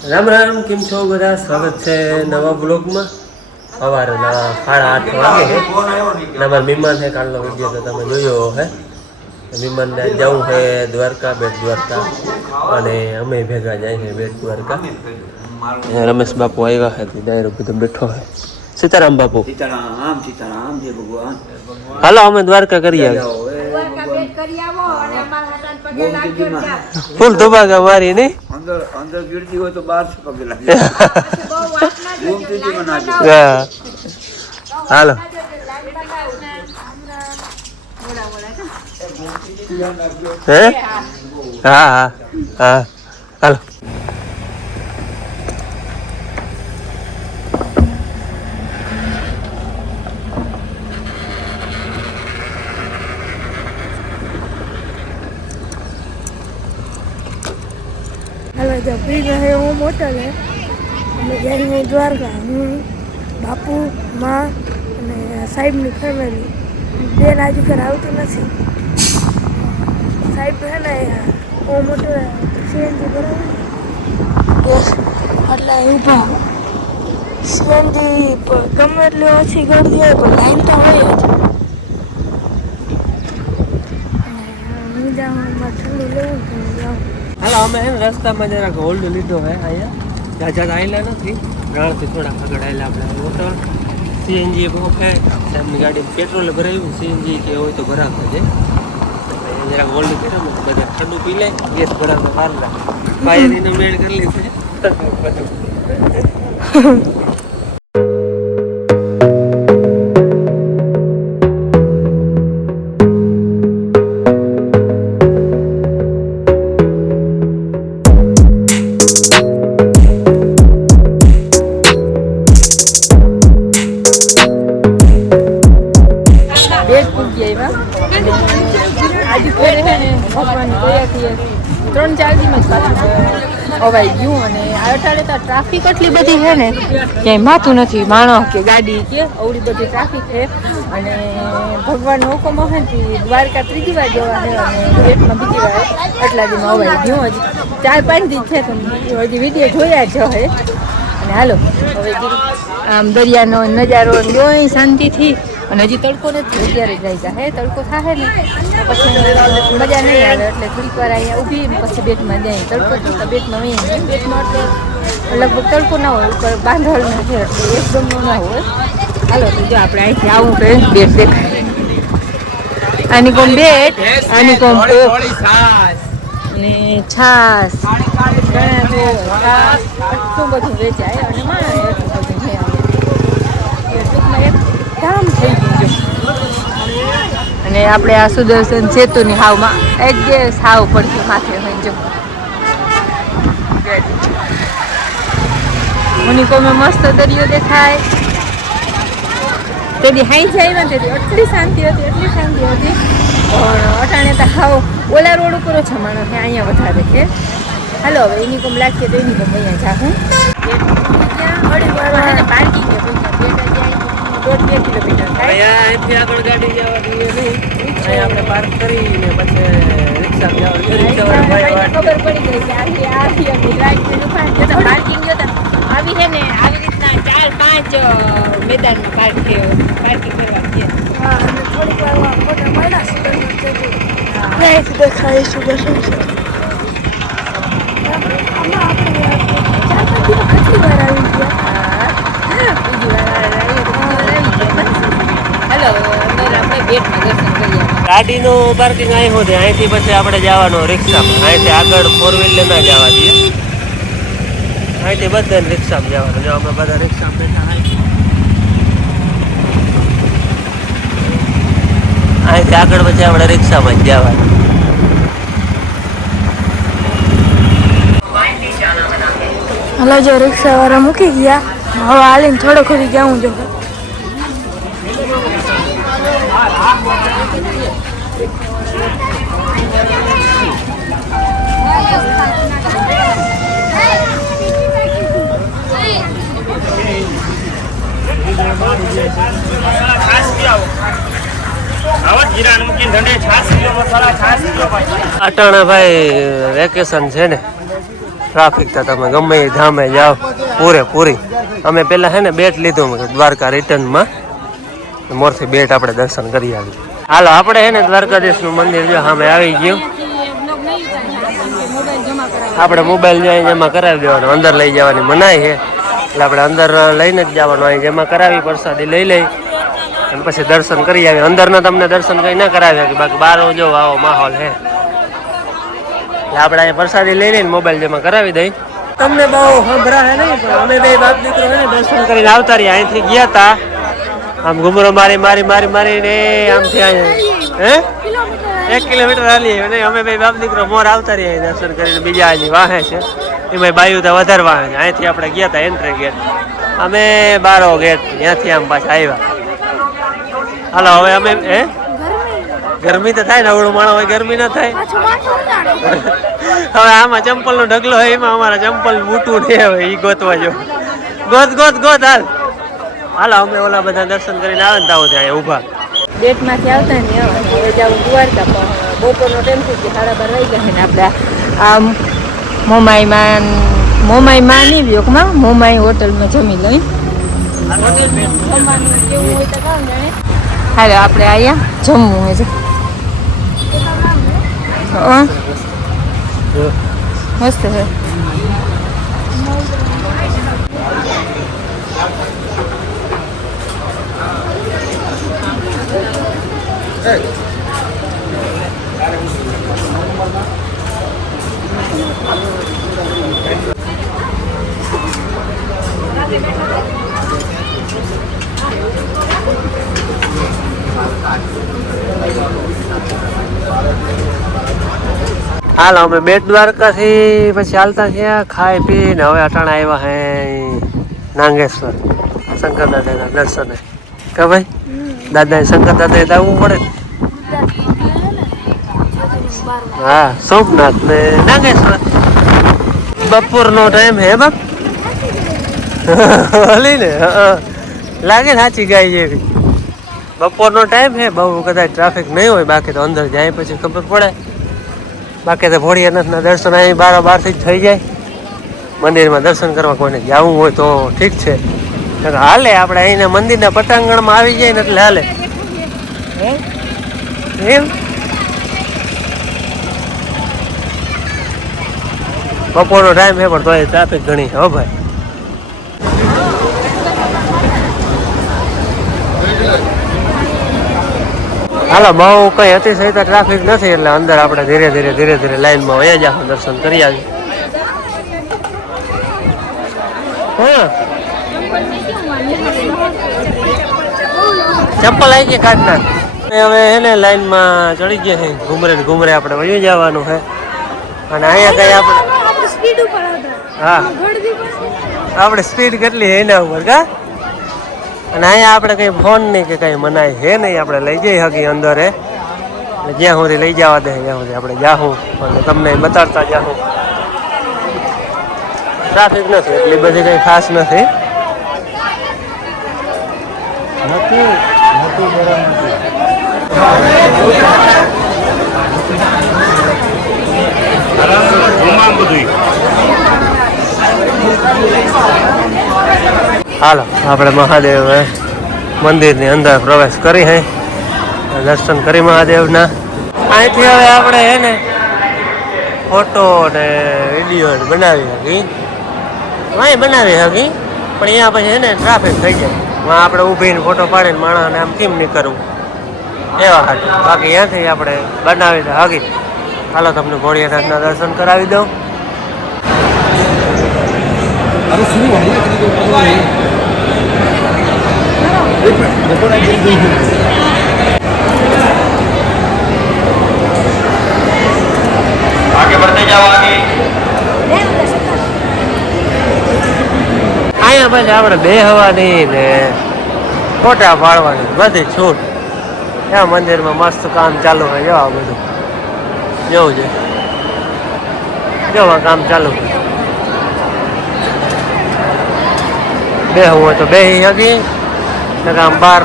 રામ રામ, કેમ છો બધા? સ્વાગત છે નવા બ્લોગમાં. સવારના 8:30 વાગે છે. અમારા મહેમાન છે, કાલનો વિડીયો તો તમે જોયો હે. મહેમાનને જવું છે દ્વારકા, બેટ દ્વારકા, અને અમે ભેગા જાય છે બેટ દ્વારકા. રમેશ બાપુ આવ્યા છે, ડાયરો બધો બેઠો છે. સીતારામ બાપુ. સીતારામ સીતારામ જય ભગવાન. હાલો અમે દ્વારકા કરી આવીએ. ફૂલ ધોબાગા મારી નહીં અંદર અંદર ગીરતી હોય તો બહાર પગે લાગે. હાલો હે હા હા હા હાલો. हेलो जब भी रहे वो मोटल है અમે જઈને દ્વારકા હું બાપુ માં અને સાહેબની ફેમિલી બેન આજુ ઘર આવતી નથી. સાહેબ હે ને ઓ મોટો સીએનજી બરાબર એટલે ઊભા સીએનજી ગમે એટલે ઓછી ગળતી હોય પણ લાઈન તો હોય જ. હું જાઉં ઠંડુ લેવું જાઉં. હાલો અમે હે ને રસ્તામાં જરાક હોલ્ડ લીધો હે અહીંયા. જ્યાં આવેલા નથી, ગાણથી થોડા આગળ આવેલા આપણે હોટલ. સીએનજી ઓકે, સાહેબની ગાડી પેટ્રોલ ભરાયું, સીએનજી કે હોય તો ભરાતો છે. જરાક હોલ્ડ કર્યો ને બધા ઠંડુ પી લે, ગેસ ભરાતો પારલા બાયરીનો મેળ કરી લીધો છે. ત્રણ ચાર દિવસ પાછું અવાઈ ગયું અને અટાડે તો ટ્રાફિક એટલી બધી છે ને ક્યાંય માથું નથી. માણસ કે ગાડી કે અવડી બધી ટ્રાફિક છે. અને ભગવાનનો હુકમ હે ને દ્વારકા ત્રીજી વાર જવા છે અને પેટમાં બીજી વાર એટલા દીમાં અવાઈ ગયું. હજી 4-5 દિવસ છે તો હજી વિડીયો જોયા જ હે. અને હાલો હવે આમ દરિયાનો નજારો જોઈ શાંતિથી. અને હજી તડકો નથી, અત્યારે જ જાય હે. તડકો થાય ને પછી મજા નહીં આવે એટલે થોડીક વાર અહીંયા ઊભી પછી બેટમાં જાય. તડકો તો બેટમાં વહી બેટમાં એટલે લગભગ તડકો ના હોય, ઉપર બાંધલ નથી એટલે એકદમ ના હોય. હાલો તો જો આપણે અહીંથી આવું તો બેટ દેખાય. આની કોમ બેટ, આની કોમ અને છાસ એટલું બધું વેચાય અને માણે એટલું બધું છે. ટૂંકમાં એક ધામ થઈ ગયું. અને આપણે આ સુદર્શન સેતુની હાવમાં એક ગેસ હાવ પડતી માથે હોય જો મને કોમે મસ્ત દરિયો દેખાય. તેથી હાઈ જાય ને તેથી એટલી શાંતિ હતી પણ અટાણે તો હાવ ઓલા રોડ ઉપર ઓછા માણસ અહીંયા વધારે છે. હાલો હવે એની કોમ લાગશે તો એની કોમ અહીંયા જાઉં. પાર્કિંગ છે 1.5 કિલોમીટર થાય. અહીંયાથી આગળ ગાડી જવા દઈએ નહીં, અહીંયા આપણે પાર્ક કરીને પછી રિક્ષા જવા. ખબર પડી ગઈ કે આથી અમે રાઈટ દુકાન જતા પાર્કિંગ જતા આવી છે ને આવી રીતના 4-5 મેદાનમાં પાર્કિંગ કરવા છે. હા અને થોડીક વાર ફોટા મળ્યા સુદર્શન દેખાય સુદર્શન છે. આમાં આપણે 4-5 દિવસ કેટલી વાર આવી ગયા. બીજી વાર આવી હેલો અંદર આપણે બેટમાં દર્શન કરીએ. ગાડીનું પાર્કિંગ અહીં હોય, અહીંથી પછી આપણે જવાનું રિક્ષામાં. અહીંથી આગળ 4 વ્હીલર ના જવા દઈએ, અહીંથી બધાને રિક્ષામાં જવાનું. જો અમે બધા રિક્ષામાં બેઠા અહીંથી આગળ પછી આપણે રિક્ષામાં જ જવાનું. હલો જો રિક્ષા વાળા મૂકી ગયા. હવે હાલીને થોડો ખરી જાઉં જો. અટાણા ભાઈ વેકેશન છે ને ટ્રાફિક તો તમે ગમે એ ધામે જાઓ પૂરેપૂરી. અમે પેલા હે ને બેટ લીધું દ્વારકા રિટર્નમાં, મોરથી બેટ આપણે દર્શન કરી આવી. હાલો આપણે હે ને દ્વારકાધીશનું મંદિર જો સામે આવી ગયું. આપણે મોબાઈલ જો જમા કરાવી દેવાનો, અંદર લઈ જવાની મનાઈ છે એટલે આપણે અંદર લઈને જ જવાનું. અહીં જમા કરાવી, પ્રસાદી લઈ લઈ અને પછી દર્શન કરી આવી. અંદરના તમને દર્શન કંઈ ના કરાવી શકે, બાકી બહાર જો આવો માહોલ છે એટલે આપણે અહીંયા પ્રસાદી લઈ લઈને મોબાઈલ જમા કરાવી દઈ. તમને બહુ સંભળાય નહીં, પણ અમે બે બાપ દીકરો છે ને દર્શન કરીને આવતા રહ્યા. અહીંથી ગયા હતા આમ ઘુમરો મારીને આમથી અહીંયા હે 1 કિલોમીટર હાલી અને અમે બે બાપ દીકરો મોર આવતા રહ્યા દર્શન કરીને. બીજા હજી વાહે છે એમાં બાયું તો વધારે વાહે છે. અહીંથી આપણે ગયા હતા એન્ટ્રી ગેટ, અમે 12 ગેટ ત્યાંથી આમ પાછા આવ્યા. હાલો હવે અમે ગરમી તો થાય ને, અવળું માણસ હોય ગરમી ના થાય. હવે આમાં ચંપલનો ઢગલો હોય, એમાં અમારા ચંપલ બૂટું ને હોય એ ગોતવા જો. ગોત હાલો અમે ઓલા બધા દર્શન કરીને આવે ને તાવ ત્યાં ઊભા. બેટમાંથી આવતા ને હવે જાઉં દ્વારકા, પણ બપોરનો ટાઈમ થઈ ગયો, 12:30 વાગ્યા છે ને આપણે આ મોમાઈમાં નહીં વ્યોગમાં મોમાઈ હોટલમાં જમી લઈ. કેવું હોય તો કામ જાણે. હાલો આપણે અહીંયા જમવું હોય છે. મસ્ત છે. હાલો અમે બેટ દ્વારકાથી પછી હાલતા થયા, ખાઈ પીને હવે અટાણા આવ્યા હે નાગેશ્વર શંકર દાદાના દર્શને. કે ભાઈ દાદા શંકર દાદાએ આવવું પડે ને. હા સોમનાથ ને નાગેશ્વર. બપોરનો ટાઈમ હે બાપ હલી ને લાગે ને સાચી ગાય જેવી. બપોરનો ટાઈમ હે, બહુ કદાચ ટ્રાફિક નહીં હોય, બાકી તો અંદર જાય પછી ખબર પડે. બાકી તો ભોળિયાનાથના દર્શન અહીં 12:30 જ થઈ જાય. મંદિરમાં દર્શન કરવા કોઈને જવું હોય તો ઠીક છે, હાલે આપણે અહીંના મંદિરના પટાંગણમાં આવી જાય ને એટલે હાલે. એમ બપોરનો ટાઈમ હે પણ તો ટ્રાફિક ઘણી હો ભાઈ. હાલો બહુ કઈ અતિશય ટ્રાફિક નથી એટલે અંદર આપણે ધીરે ધીરે લાઈનમાં વયા જાવ, દર્શન કરી આવી. હા ચપ્પલ આવી ગયા કાઢ નાખ. હવે એને લાઈનમાં ચડી ગયા છે, ઘુમરે આપણે વયું જવાનું છે. અને અહીંયા કઈ આપણે હા આપણે સ્પીડ કેટલી છે એના ઉપર કા. અને અહીંયા આપણે કંઈ ફોન નહીં કે કંઈ મનાય હે નહીં, આપણે લઈ જઈ શકીએ અંદર હે. જ્યાં સુધી લઈ જવા દે ત્યાં સુધી આપણે જાઉં અને તમને બતાડતા જાઉં. ટ્રાફિક નથી એટલી બધી કંઈ ખાસ નથી. હાલો આપણે મહાદેવ મંદિરની અંદર પ્રવેશ કરી હે, દર્શન કરી મહાદેવના. અહીંથી હવે આપણે હે ને ફોટો ને વિડીયો બનાવી શકી, અહીં બનાવી શકી, પણ અહીંયા પછી હે ને ટ્રાફિક થઈ જાય. આપણે ઊભીને ફોટો પાડીને માણસને આમ કેમ નહીં કરવું એવા હાથ. બાકી અહીંયાથી આપણે બનાવી દે હકી. હાલો તમને ભોળિયાનાથના દર્શન કરાવી દઉં. અહીંયા પછી આપણે બેહવાની ને ફોટા પાડવાની બધી છૂટ. ત્યાં મંદિરમાં મસ્ત કામ ચાલુ હોય. જો આ બધું જોવું છે, જો કામ ચાલુ હોય. બેહવું હોય તો બેહી શકી, આમ બાર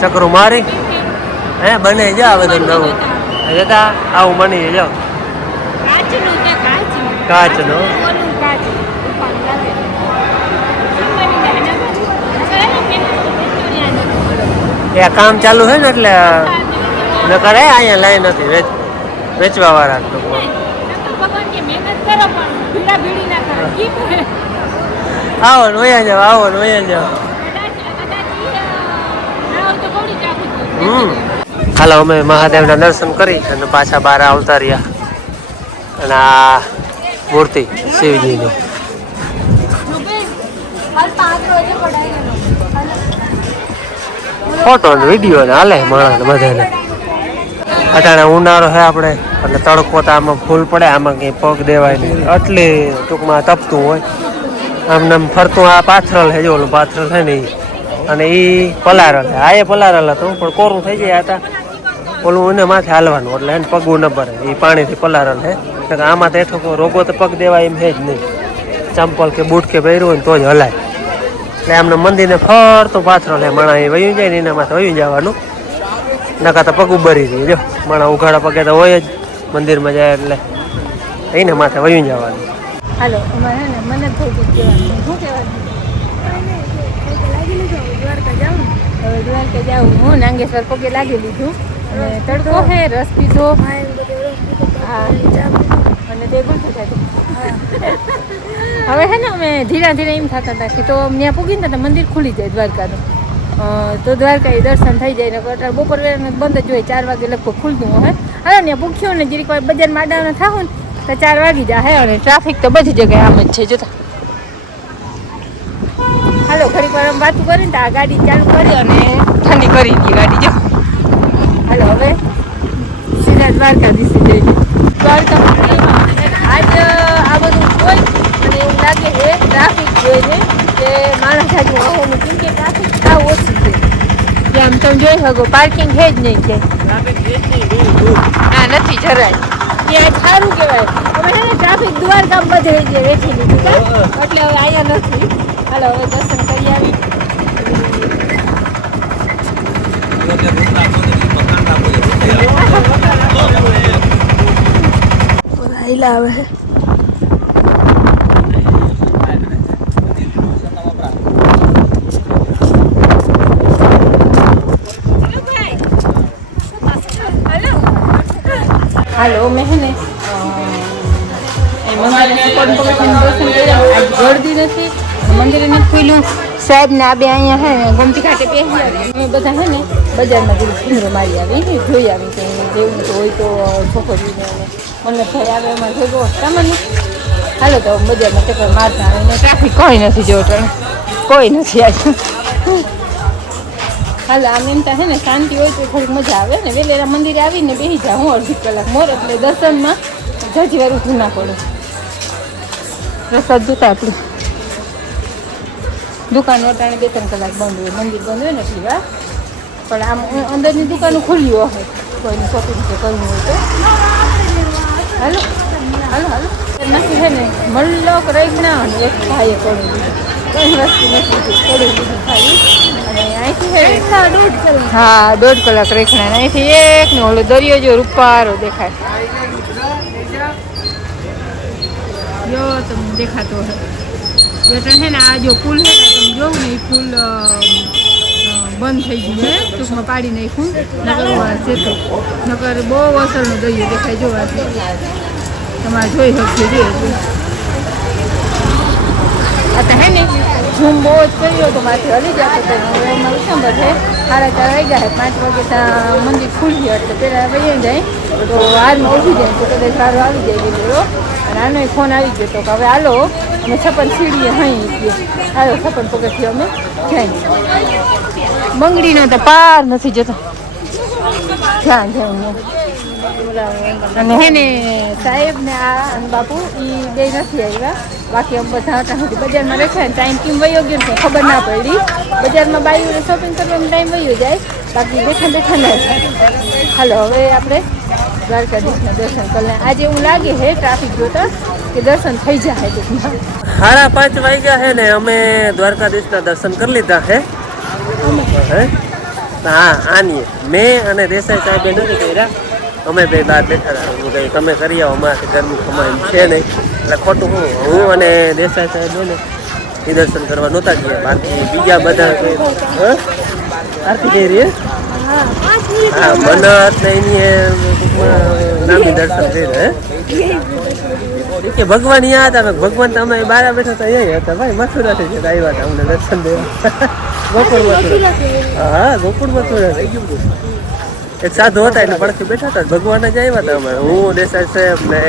ચક્રું મારી હે બને જા બધું નવું જતા આવું બની જાઓ. કાચનો અહીંયા કામ ચાલુ છે ને એટલે ન કરે અહીંયા લાઈન નથી વેચવા વાળા ટૂંકમાં. આવો ને વયા જાવ, આવો ને વયા જાવ. હાલો અમે મહાદેવના દર્શન કરી અને પાછા બહાર આવતા રહ્યા. અને આ મૂર્તિ શિવજીની ફોટો ને વિડીયો ને હાલે માણસ બધાને. અટાણે ઉનાળો છે આપણે એટલે તડકો તો આમાં ફૂલ પડે, આમાં કંઈ પગ દેવાય નહીં, આટલી ટૂંકમાં તપતું હોય. આમને ફરતું આ પાથરલ છે, જો ઓલું પાથરલ છે ને અને એ પલારલ છે. આ એ પલારલ હતું પણ કોરું થઈ જાય હતા ઓલું એને માથે હાલવાનું એટલે એને પગવું ન ભરે. એ પાણીથી પલારલ છે. આમાં તો એટલો રોગો તો પગ દેવાય એમ છે જ નહીં. ચંપલ કે બૂટ કે પહેર્યું હોય ને તો જ હલાય. એટલે આમને મંદિરને ફરતું પાથરો લે માણા એ વયું જાય ને એના માથે વયું જવાનું. નકા તો પગ ઉભરી રહી. જો માણા ઉઘાડા પગે તો હોય જ મંદિરમાં જાય એટલે એને માથે વયું જવાનું. હાલો અમારે ને મને થોડું કહેવાનું શું કહેવાનું હવે દ્વારકા જાઉં હું નાગેશ્વર પગે લાગી લીધું અને તડકો હે રસ પીધો હા અને તે ગુલ થતા હવે હે ને અમે ધીરે ધીરે એમ થતા હતા કે તો ત્યાં પૂગીને તો મંદિર ખુલી જાય દ્વારકાનું તો દ્વારકા એ દર્શન થઈ જાય ને અત્યારે બપોર વેળાને બંધ જ હોય 4 વાગે લગભગ ખુલતું હોય. હવે ત્યાં પૂખ્યું ને જરીક વાર બજારમાં આડાના થાવું ને તો 4 વાગી જાય અને ટ્રાફિક તો બધી જગ્યાએ આમ જ છે જોતા. હાલો ઘડીક વાર આમ વાતું કરીને તો આ ગાડી ચાલુ કરી અને ઠંડી કરી ગઈ ગાડી જો. હાલો હવે સીધા દ્વારકાધીશ જઈએ. દ્વારકા આજ આ બધું હોય અને એવું લાગે છે ટ્રાફિક જોઈને કે માણસ આજુ વાહનનું કેમ કે ટ્રાફિક સાવ ઓછી છે. કે આમ તમે જોઈ શકો પાર્કિંગ છે જ નહીં કે ના નથી જરાય. કે આ સારું કહેવાય. હવે છે ને ટ્રાફિક દ્વારકા બધે વેઠી લીધું એટલે હવે અહીંયા નથી. હાલો હવે દર્શન કરી આવી. આવે છે હાલો મેં હે ને મંદિરે દર્શન કર્યા. આજ ગળદી નથી મંદિરે નથી ખુલ્યું. સાહેબ ને આ બે અહીંયા હે ગોમતી ઘાટે બેસી અમે બધા હે ને બજારમાં જેવું ફીંગરો મારી આવી જોઈ આવી કે જેવું તો હોય તો છોકરીને મને ઘરે આવે એમાં જોયો સામાન્ય. હાલો તો બજારમાં ચક્કર મારતા આવે ને ટ્રાફિક કોઈ નથી જોતો કોઈ નથી આવ્યું. હાલો આમ એમ હે ને શાંતિ હોય તો થોડીક મજા આવે ને વેલેરા મંદિરે આવીને બેસી જાય હું અડધી કલાક મોર એટલે દર્શનમાં જજી વાર ઊઠું ના પડે. પ્રસાદ જોતા આપણે દુકાન વટાણે 2-3 કલાક બંધ હોય મંદિર બંધ હોય ને એટલી વાર પણ આમ અંદરની દુકાનો ખુલ્લી હોય કોઈને શોપિંગ કે કરવું હોય તો. હાલો હાલો હાલો નથી છે ને મલ્લોક રહીના અને એક ભાઈએ પડ્યું દીધું કઈ વસ્તુ નથી પડ્યું દીધું ખાલી. અને અહીંથી છે 1.5 કલાક રેખણા અહીંથી એક ને ઓલો દરિયો જો રૂપારો દેખાય જો તમને દેખાતો હોય એટલે છે ને આ જો પુલ છે ને તમે જોવું ને એ પુલ બંધ થઈ ગયું છે ટૂંકમાં પાડી નાખ્યું નકર છે નકર બહુ અસરનો દરિયો દેખાય જોવાથી તમારે જોઈ શકશો જોઈએ. આ તો હે ને ઝૂમ બહુ જ કર્યો તો માથે હલી જતો હતો. હવે અમારું નંબર છે 4:30 વાગ્યા છે 5 વાગે ત્યાં મંદિર ખુલી એટલે પહેલાં વહી જાય તો હાલમાં ઊભી જાય તો કદાચ સારું આવી જાય વેલેરો. અને આનો ફોન આવી ગયો તો કે હવે હાલો અમે 56 સીડીએ અહીં હાલો 56 પગથિયે અમે જાય. બંગડીનો તો પાર નથી જતો જ્યાં જવું. અને હે ને સાહેબ ને આ અને બાપુ એ બે નથી આવ્યા. બાકી અમે બધા હતા સુધી બજારમાં બેઠા ટાઈમ કેમ વયો ગયો ને ખબર ના પડી. બજારમાં બાઈઓને શોપિંગ કરવાનો ટાઈમ વયો જાય બાકી બેઠા બેઠા ના જાય. હાલો હવે આપણે દ્વારકાધીશના દર્શન કરી. આજે એવું લાગે છે ટ્રાફિક જોતા કે દર્શન થઈ જાય ટૂંકમાં. 5:30 વાગ્યા છે ને અમે દ્વારકાધીશના દર્શન કરી લીધા છે. હા આની મેં અને દેસાઈ સાહેબે નથી કર્યા. અમે બે બહાર બેઠા હતા. તમે કરી આવો અમારાથી ઘરનું કમાઈ છે નહીં એટલે ખોટું હું અને દેસાઈ સાહેબ ને એ દર્શન કરવા નહોતા ગયા. બાકી બીજા બધા આરતી કરી રહી હા 5 મિનિટ હા બનાત ને એની ટૂંકમાં નામી દર્શન કર્યા કે ભગવાન અહીંયા હતા ભગવાન તમે બહાર બેઠા હતા અહીંયા હતા ભાઈ મથુરાથી છે આવ્યા હતા અમને દર્શન દેવા ગોકુળ મથુરા હા ગોકુળ મથુરા થઈ ગયું એક સાધુ હતા એટલે પડખે બેઠા હતા ભગવાન જ આવ્યા હતા અમારે હું દેસાઈ સાહેબ ને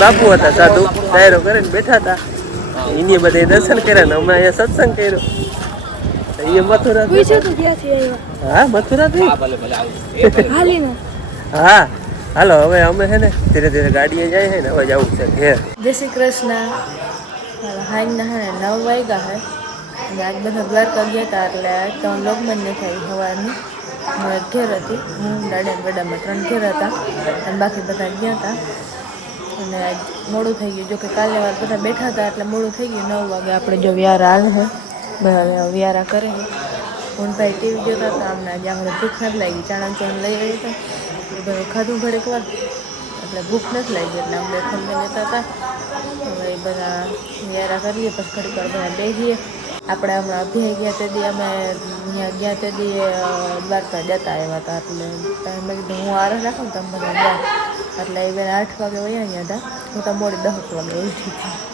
બાપુ હતા સાધુ ડાયરો કરીને બેઠા હતા એની બધે દર્શન કર્યા ને અમે અહીંયા સત્સંગ કર્યો એ મથુરા પૂછ્યું તો ક્યાંથી આવ્યા હા મથુરાથી હાલીને હા હાલો હવે અમે છે ને ધીરે ધીરે ગાડીએ જાય છે ને હવે જવું છે ઘેર જય શ્રી કૃષ્ણ હાઈના હે 9 વાગ્યા હે અને આજ બધા દ્વારકા ગયા હતા એટલે આજ તો લોકમન ને થઈ સવારની હું ઘેર હતી હું દાડા બડામાં 3 ઘેર હતા અને બાકી બધા ગયા હતા અને આજ મોડું થઈ ગયું જો કે કાલે વાર બધા બેઠા હતા એટલે મોડું થઈ ગયું 9 વાગે આપણે જો વ્યારા હાલ હે બધા વ્યારા કરે છે હું ભાઈ ટીવી જોતા હતા અમને આજે આપણે ભૂખ નથી લાગી ચણા ચોણ લઈ આવ્યા હતા એ બધું ખાધું ઘડીક વાર એટલે ભૂખ નથી લાગી એટલે અમે ખંડે લેતા હતા હવે એ બધા વ્યારા કરીએ પછી ઘડીક વાર બધા બેસીએ આપણે હમણાં અભ્યાય ગયા તેથી અમે અહીંયા ગયા તેથી દ્વારકા જતા આવ્યા હતા એટલે મેં કીધું હું આરસ રાખું ને તમે બધા ગયા એટલે એ બેન 8 વાગે વયા ગયા હતા હું તો મોડી 10 વાગે ઉઠી હતી